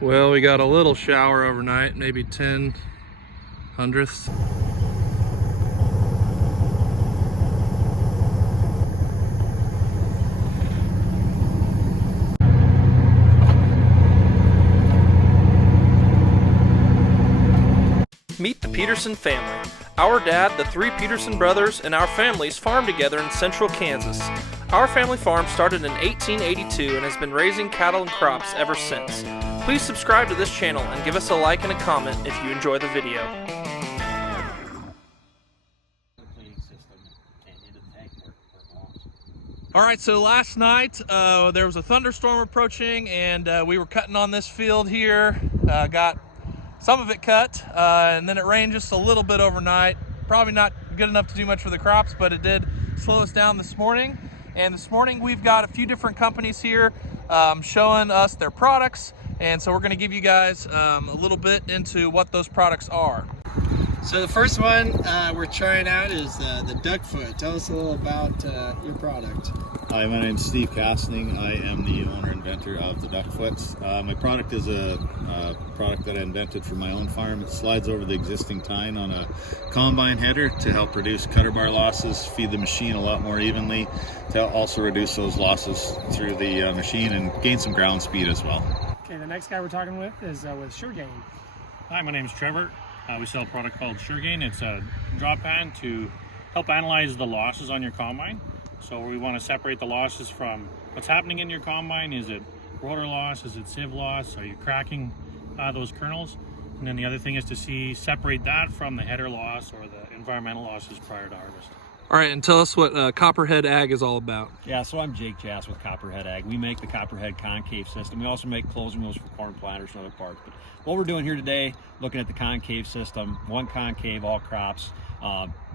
Well, we got a little shower overnight, maybe 10/100ths. Meet the Peterson family. Our dad, the three Peterson brothers, and our families farm together in central Kansas. Our family farm started in 1882 and has been raising cattle and crops ever since. Please subscribe to this channel and give us a like and a comment if you enjoy the video. Alright, so last night there was a thunderstorm approaching, and we were cutting on this field here. Got some of it cut, and then it rained just a little bit overnight. Probably not good enough to do much for the crops, but it did slow us down this morning. And this morning we've got a few different companies here showing us their products, and so we're going to give you guys a little bit into what those products are. So the first one we're trying out is the duck foot. Tell us a little about your product. Hi, my name is Steve Castning. I am the owner and inventor of the duck foots. My product is a product that I invented for my own farm. It slides over the existing tine on a combine header to help reduce cutter bar losses, feed the machine a lot more evenly, to also reduce those losses through the machine and gain some ground speed as well. Okay, the next guy we're talking with is with SureGain. Hi, my name is Trevor. We sell a product called SureGain. It's a drop pan to help analyze the losses on your combine. So we want to separate the losses from what's happening in your combine. Is it rotor loss? Is it sieve loss? Are you cracking those kernels? And then the other thing is to separate that from the header loss or the environmental losses prior to harvest. Alright, and tell us what Copperhead Ag is all about. Yeah, so I'm Jake Jass with Copperhead Ag. We make the Copperhead concave system. We also make closing wheels for corn planters and other parts. But what we're doing here today, looking at the concave system, one concave, all crops,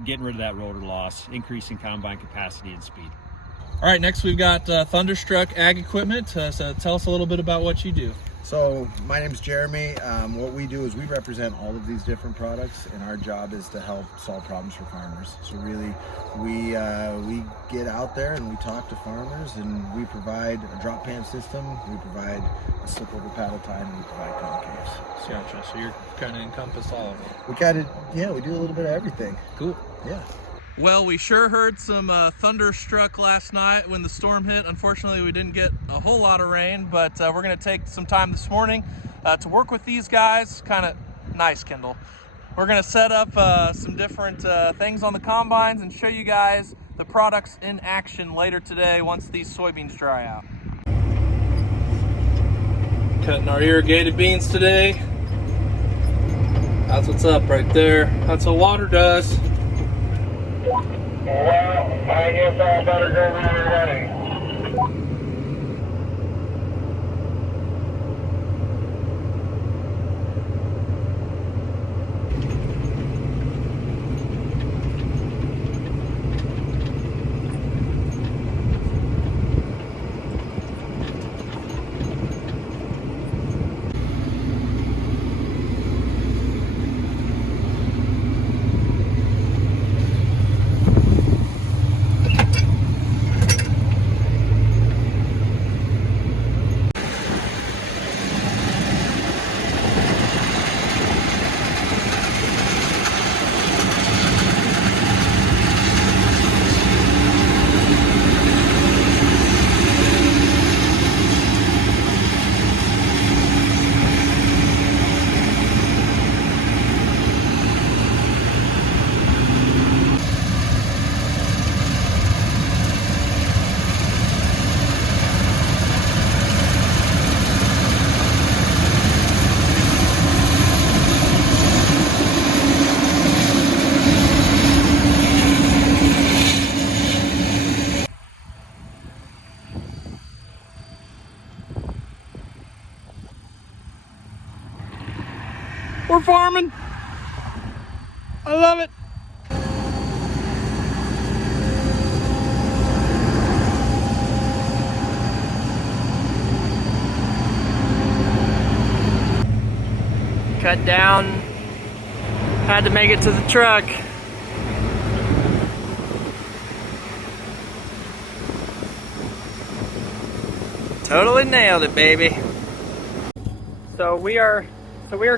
getting rid of that rotor loss, increasing combine capacity and speed. Alright, next we've got Thunderstruck Ag Equipment. So tell us a little bit about what you do. So my name's Jeremy. What we do is we represent all of these different products, and our job is to help solve problems for farmers. So really, we get out there and we talk to farmers, and we provide a drop pan system, we provide a slip over paddle tine, and we provide concaves. So, gotcha. So you're kind of encompass all of it. We kind of, yeah, we do a little bit of everything. Cool. Yeah. Well, we sure heard some thunderstruck last night when the storm hit. Unfortunately, we didn't get a whole lot of rain, but we're going to take some time this morning to work with these guys. Kind of nice, Kendall. We're going to set up some different things on the combines and show you guys the products in action later today once these soybeans dry out. Cutting our irrigated beans today. That's what's up right there. That's what water does. Well, I guess I better go when you're ready. We're farming. I love it. Cut down. Had to make it to the truck. Totally nailed it, baby. So we are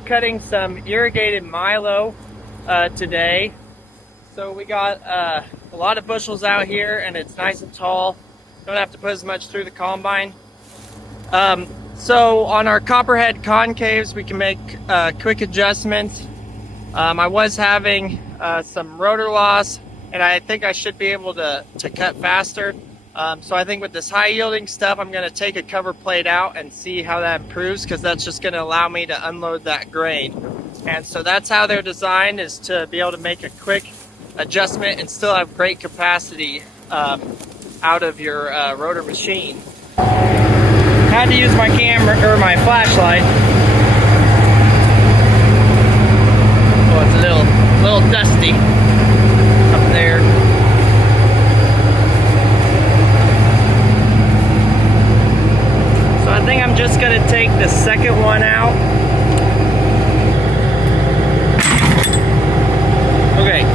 cutting some irrigated milo today. So we got a lot of bushels out here, and it's nice and tall. Don't have to put as much through the combine. So on our copperhead concaves, we can make quick adjustments. I was having some rotor loss, and I think I should be able to cut faster. So I think with this high yielding stuff, I'm going to take a cover plate out and see how that improves, because that's just going to allow me to unload that grain. And so that's how they're designed, is to be able to make a quick adjustment and still have great capacity out of your rotor machine. Had to use my camera or my flashlight. Oh, it's a little dusty up there. So I think I'm just gonna take the second one out. Okay.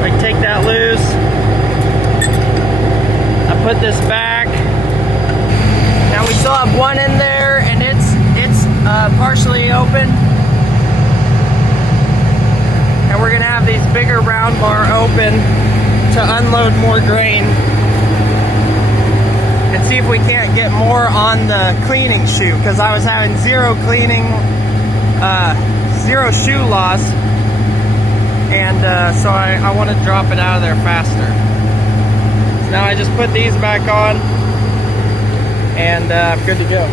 I take that loose. I put this back. Now we still have one in there, and it's partially open. And we're gonna have these bigger round bar open to unload more grain and see if we can't get more on the cleaning chute, because I was having zero cleaning, zero shoe loss, and so I want to drop it out of there faster. So now I just put these back on, and I'm good to go.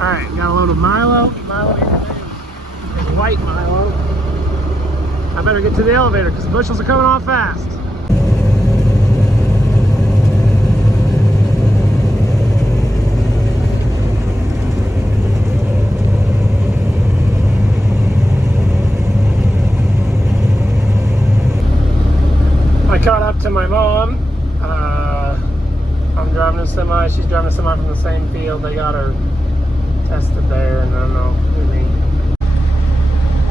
Alright, got a load of Milo here. It's white Milo. I better get to the elevator because the bushels are coming off fast. I caught up to my mom. I'm driving a semi, she's driving a semi from the same field. They got her tested there, and I don't know who me.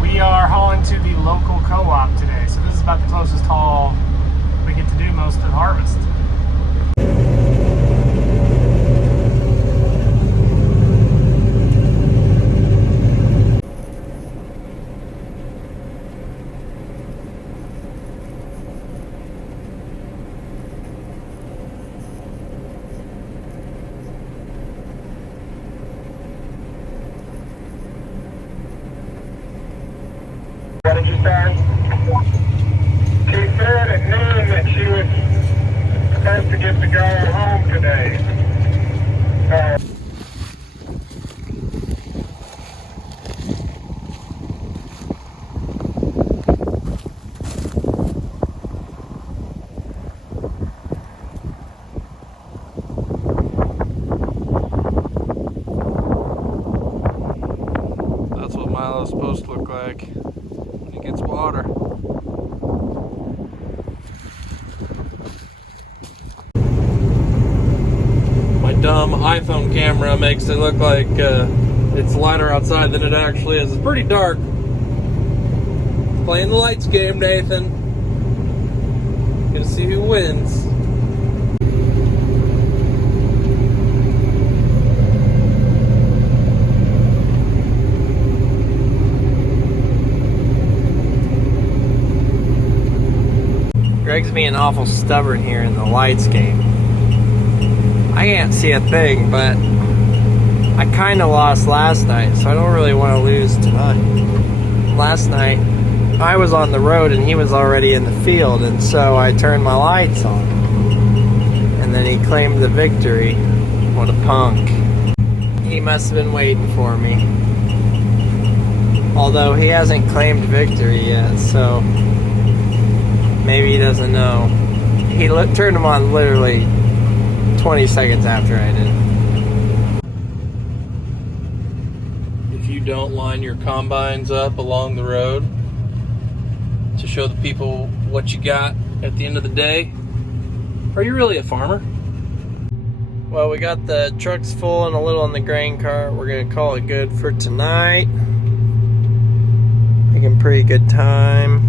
We are hauling to the local co-op today, so this is about the closest haul we get to do most of the harvest. What did you say? She said at noon that she was supposed to get to go home today. That's what Milo's supposed to look like when he gets water. My dumb iPhone camera makes it look like it's lighter outside than it actually is. It's pretty dark. Playing the lights game, Nathan. Gonna see who wins. Greg's being awful stubborn here in the lights game. I can't see a thing, but I kind of lost last night, so I don't really want to lose tonight. Last night, I was on the road and he was already in the field, and so I turned my lights on. And then he claimed the victory. What a punk. He must have been waiting for me. Although he hasn't claimed victory yet, so maybe he doesn't know. He turned them on literally 20 seconds after I did. If you don't line your combines up along the road to show the people what you got at the end of the day, are you really a farmer? Well, we got the trucks full and a little in the grain cart. We're gonna call it good for tonight. Making pretty good time.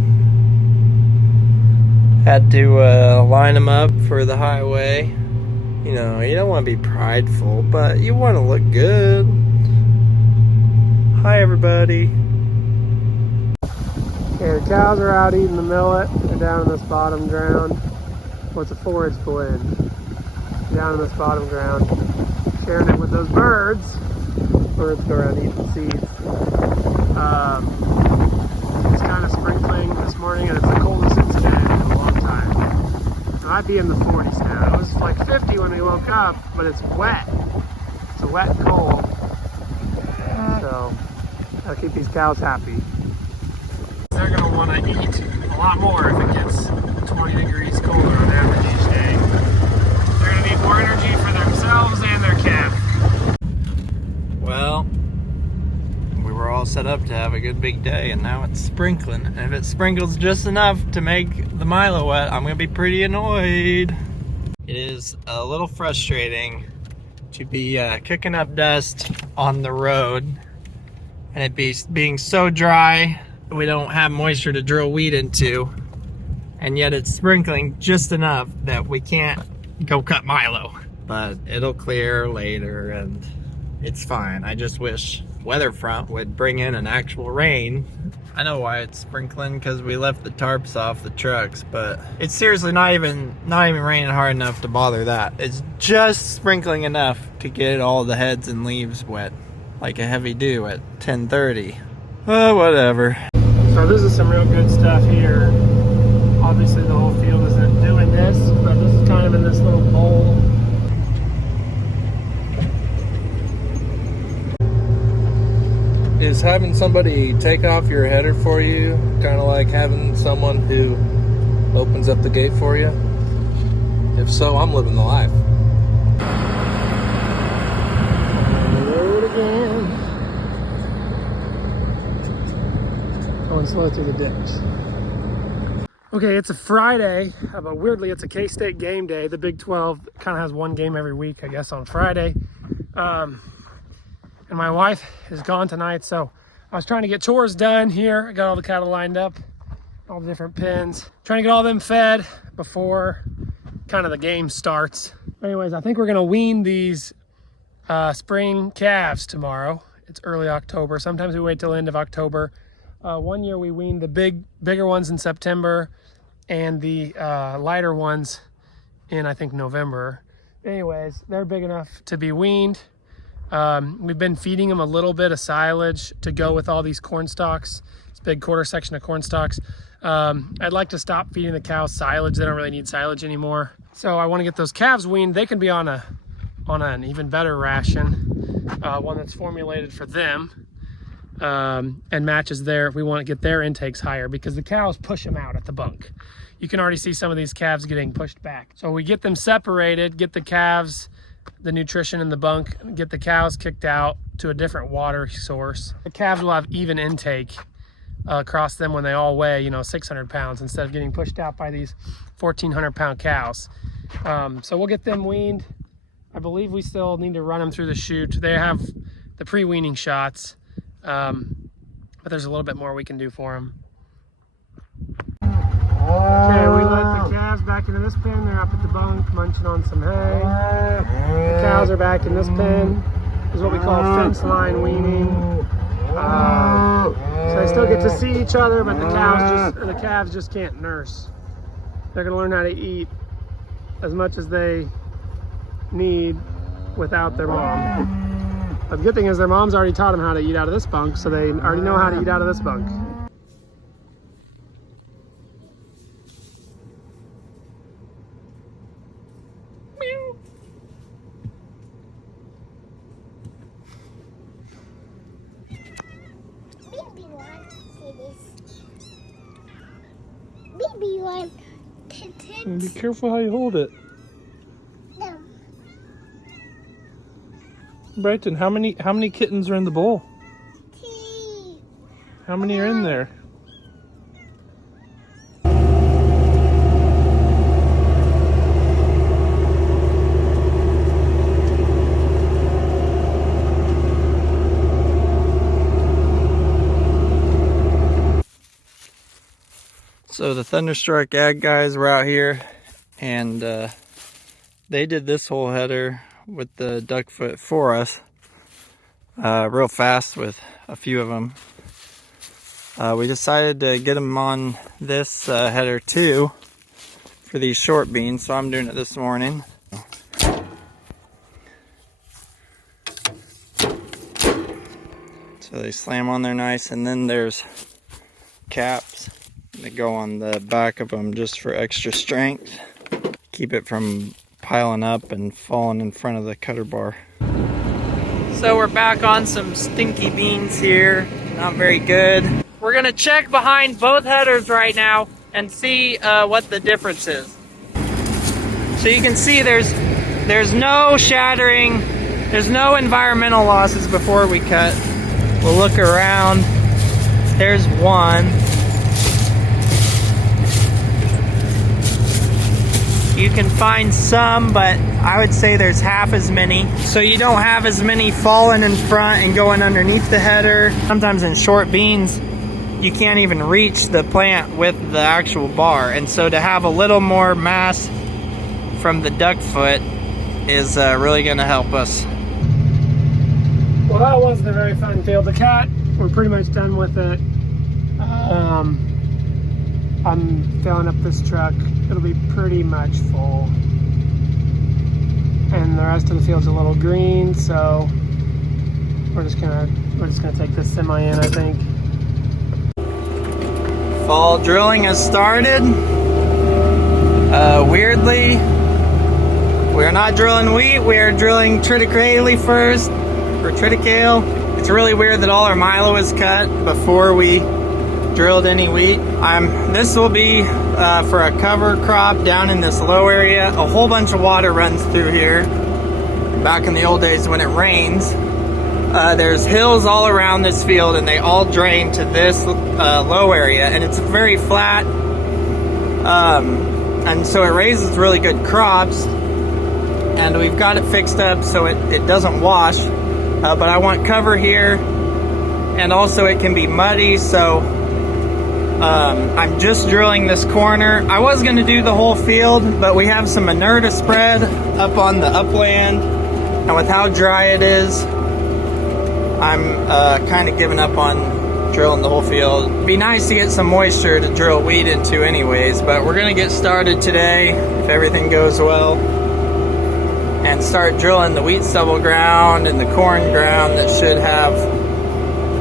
Had to line them up for the highway. You know, you don't want to be prideful, but you want to look good. Hi, everybody. Okay, the cows are out eating the millet. They're down in this bottom ground. Well, it's a forage blend. Down in this bottom ground. Sharing it with those birds. Birds go around eating seeds. It's kind of sprinkling this morning, and it's the coldest it's been in a long time. It might be in the 40s now. It was like 50 when we woke up, but it's wet. It's a wet and cold. So, I'll keep these cows happy. They're going to want to eat a lot more if it gets 20 degrees colder on average each day. They're going to need more energy for themselves and their calf. Well, we were all set up to have a good big day, and now it's sprinkling. And if it sprinkles just enough to make the Milo wet, I'm going to be pretty annoyed. It is a little frustrating to be kicking up dust on the road and it being so dry we don't have moisture to drill wheat into, and yet it's sprinkling just enough that we can't go cut Milo. But it'll clear later and it's fine. I just wish weather front would bring in an actual rain. I know why it's sprinkling, because we left the tarps off the trucks, but it's seriously not even raining hard enough to bother that. It's just sprinkling enough to get all the heads and leaves wet, like a heavy dew at 10:30. Whatever. So this is some real good stuff here. Obviously the whole field isn't doing this, but this is kind of in this little bowl. Is having somebody take off your header for you kind of like having someone who opens up the gate for you? If so, I'm living the life. On the road again. Going slow through the ditch. Okay, it's a Friday, but weirdly it's a K-State game day. The Big 12 kind of has one game every week, I guess, on Friday. And my wife is gone tonight, so I was trying to get chores done here. I got all the cattle lined up, all the different pens. Trying to get all them fed before kind of the game starts. Anyways, I think we're gonna wean these spring calves tomorrow. It's early October. Sometimes we wait till the end of October. One year we weaned the bigger ones in September and the lighter ones in, I think, November. Anyways, they're big enough to be weaned. We've been feeding them a little bit of silage to go with all these corn stalks. It's a big quarter section of corn stalks. I'd like to stop feeding the cows silage. They don't really need silage anymore. So I want to get those calves weaned. They can be on an even better ration, one that's formulated for them and matches we want to get their intakes higher, because the cows push them out at the bunk. You can already see some of these calves getting pushed back. So we get them separated, get the calves the nutrition in the bunk, get the cows kicked out to a different water source. The calves will have even intake across them when they all weigh, 600 pounds instead of getting pushed out by these 1,400 pound cows. So we'll get them weaned. I believe we still need to run them through the chute. They have the pre-weaning shots, but there's a little bit more we can do for them. Okay, we let the calves back into this pen. They're up at the bunk munching on some hay. The cows are back in this pen. This is what we call fence line weaning. So they still get to see each other, but the calves just can't nurse. They're gonna learn how to eat as much as they need without their mom. But the good thing is their mom's already taught them how to eat out of this bunk, so they already know how to eat out of this bunk. Baby one. Be careful how you hold it. No. Brighton, how many kittens are in the bowl? 2. How many are in there? So the Thunderstruck Ag guys were out here, and they did this whole header with the duck foot for us real fast with a few of them. We decided to get them on this header too for these short beans, so I'm doing it this morning. So they slam on there nice, and then there's caps that go on the back of them just for extra strength. Keep it from piling up and falling in front of the cutter bar. So we're back on some stinky beans here. Not very good. We're gonna check behind both headers right now and see what the difference is. So you can see there's no shattering, there's no environmental losses before we cut. We'll look around. There's one. You can find some, but I would say there's half as many. So you don't have as many falling in front and going underneath the header. Sometimes in short beans, you can't even reach the plant with the actual bar. And so to have a little more mass from the duck foot is really gonna help us. Well, that wasn't a very fun field to cut. We're pretty much done with it. I'm filling up this truck. It'll be pretty much full. And the rest of the field's a little green, so we're just gonna take this semi in, I think. Fall drilling has started. Weirdly, we're not drilling wheat, we're drilling triticale first. For triticale, it's really weird that all our milo is cut before we drilled any wheat. This will be for a cover crop down in this low area. A whole bunch of water runs through here. Back in the old days when it rains, there's hills all around this field and they all drain to this low area, and it's very flat, and so it raises really good crops, and we've got it fixed up so it doesn't wash. But I want cover here, and also it can be muddy, so I'm just drilling this corner. I was going to do the whole field, but we have some manure to spread up on the upland, and with how dry it is, I'm kind of giving up on drilling the whole field. It'd be nice to get some moisture to drill wheat into anyways, but we're going to get started today, if everything goes well, and start drilling the wheat stubble ground and the corn ground that should have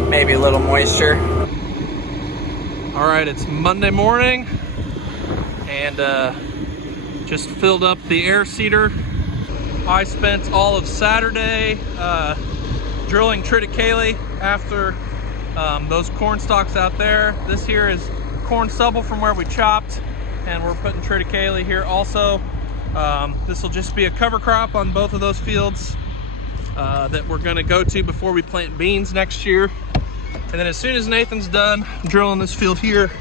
maybe a little moisture. All right, it's Monday morning, and just filled up the air seeder. I spent all of Saturday drilling triticale after those corn stalks out there. This here is corn stubble from where we chopped, and we're putting triticale here also. This will just be a cover crop on both of those fields that we're gonna go to before we plant beans next year. And then as soon as Nathan's done drilling this field here,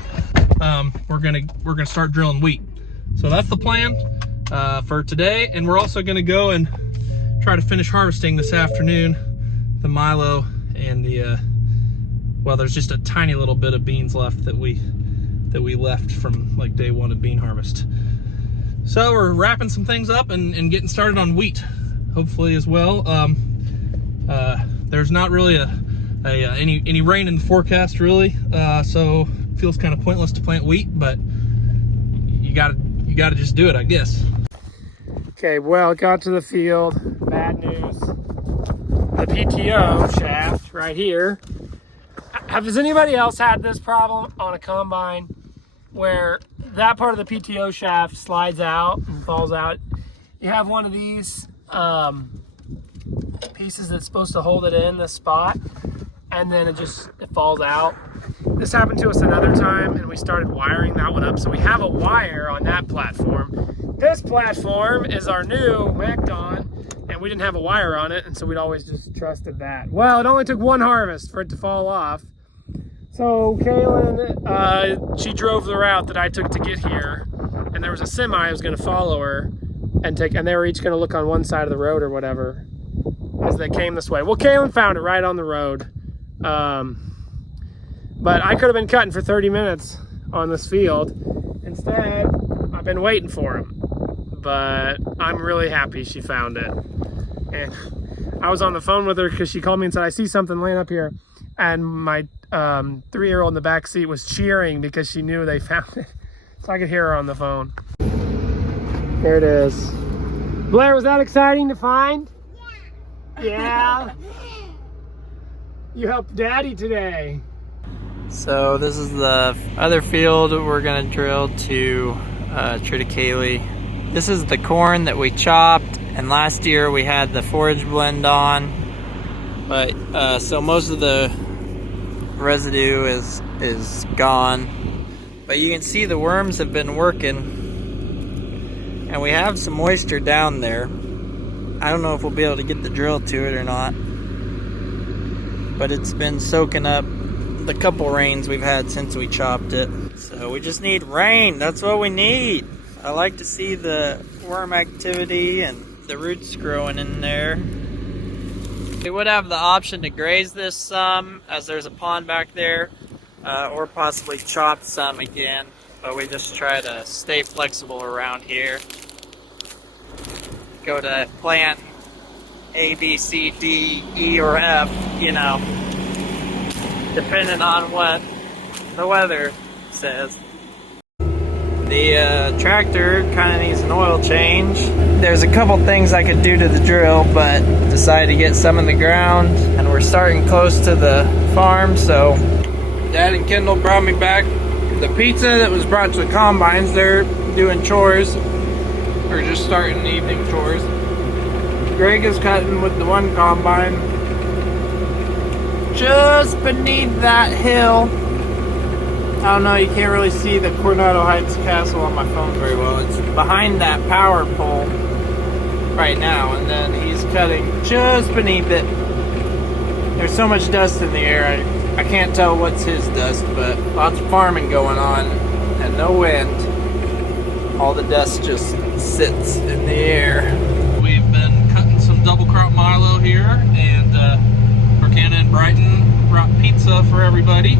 we're gonna start drilling wheat. So that's the plan for today. And we're also gonna go and try to finish harvesting this afternoon the milo and the well, there's just a tiny little bit of beans left that we left from like day one of bean harvest. So we're wrapping some things up and getting started on wheat, hopefully as well. There's not really any rain in the forecast really, so it feels kind of pointless to plant wheat, but you gotta just do it, I guess. Okay, well, got to the field. Bad news. The PTO shaft right here. Has anybody else had this problem on a combine where that part of the PTO shaft slides out and falls out? You have one of these pieces that's supposed to hold it in this spot, and then it falls out. This happened to us another time, and we started wiring that one up. So we have a wire on that platform. This platform is our new Macdon, and we didn't have a wire on it, and so we'd always just trusted that. Well, it only took one harvest for it to fall off. So Kaylin, she drove the route that I took to get here, and there was a semi I was going to follow her and they were each going to look on one side of the road or whatever as they came this way. Well, Kaylin found it right on the road, but I could have been cutting for 30 minutes on this field. Instead, I've been waiting for him, but I'm really happy she found it. And I was on the phone with her because she called me and said, I see something laying up here. And my 3-year-old in the back seat was cheering because she knew they found it. So I could hear her on the phone. Here it is. Blair, was that exciting to find? Yeah. You helped Daddy today. So this is the other field we're gonna drill to triticale. This is the corn that we chopped, and last year we had the forage blend on. But so most of the residue is gone. But you can see the worms have been working, and we have some moisture down there. I don't know if we'll be able to get the drill to it or not, but it's been soaking up the couple rains we've had since we chopped it. So we just need rain. That's what we need. I like to see the worm activity and the roots growing in there. We would have the option to graze this some, as there's a pond back there, or possibly chop some again, but we just try to stay flexible around here. Go to plant A, B, C, D, E, or F, you know, depending on what the weather says. The tractor kind of needs an oil change. There's a couple things I could do to the drill, but decided to get some in the ground, and we're starting close to the farm, so Dad and Kendall brought me back the pizza that was brought to the combines. They're doing chores, or just starting the evening chores. Greg is cutting with the one combine just beneath that hill. I don't know, you can't really see the Coronado Heights Castle on my phone very well. It's behind that power pole right now, and then he's cutting just beneath it. There's so much dust in the air, I can't tell what's his dust, but lots of farming going on and no wind. All the dust just sits in the air. We've been cutting some double crop milo here, and Burkina and Brighton brought pizza for everybody.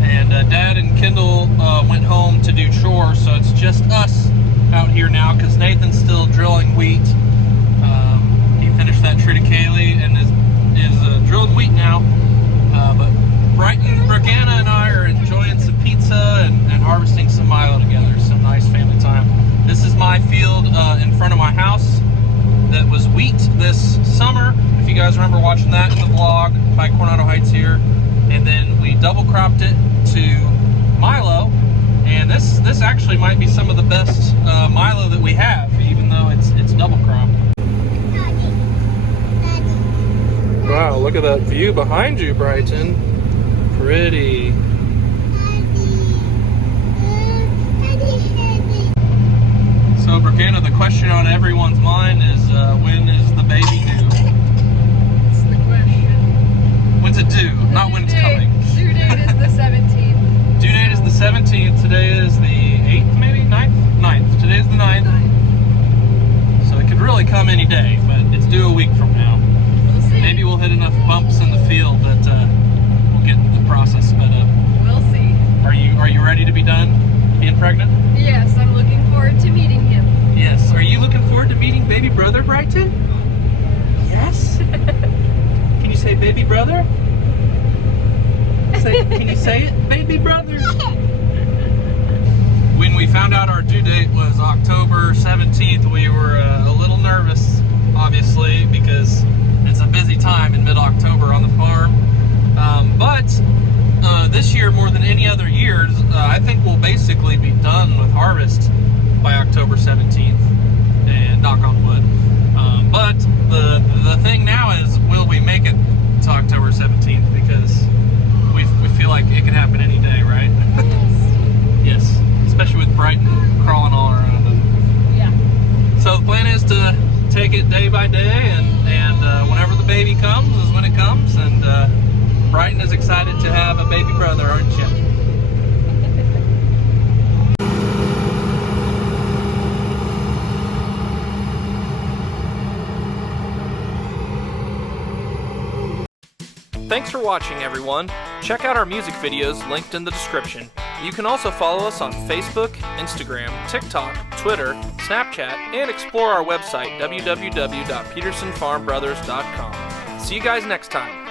And Dad and Kendall went home to do chores, so it's just us out here now because Nathan's still drilling wheat. He finished that triticale and is drilling wheat now. But Brighton, Burkina, and I are enjoying some pizza and harvesting some milo together. Some nice family time. This is my field in front of my house that was wheat this summer. If you guys remember watching that in the vlog by Coronado Heights here. And then we double cropped it to milo, and this actually might be some of the best milo that we have, even though it's double crop. Wow, look at that view behind you, Brighton. Pretty. So Burkina, the question on everyone's mind is when is the baby due? When's it due? Not when it's coming. Due date is the 17th. Due date is the 17th. Today is the 8th, maybe? 9th? 9th. Today is the 9th. So it could really come any day, but it's due a week from now. We'll see. Maybe we'll hit enough bumps in the field that we'll get the process sped up. We'll see. Are you ready to be done being pregnant? Yes, I'm looking forward to meeting him. Yes. Are you looking forward to meeting baby brother Brighton? Yes. Can you say baby brother? Can you say it? Baby brother. When we found out our due date was October 17th, we were a little nervous, obviously, because it's a busy time in mid-October on the farm. But this year, more than any other years, I think we'll basically be done with harvest by October 17th, and knock on wood. But the thing now is, will we make it to October 17th? Because we feel like it could happen any day, right? Yes. Especially with Brighton crawling all around it. Yeah. So the plan is to take it day by day, and whenever the baby comes is when it comes. And Brighton is excited to have a baby brother, aren't you? Thanks for watching, everyone. Check out our music videos linked in the description. You can also follow us on Facebook, Instagram, TikTok, Twitter, Snapchat, and explore our website, www.petersonfarmbrothers.com. See you guys next time.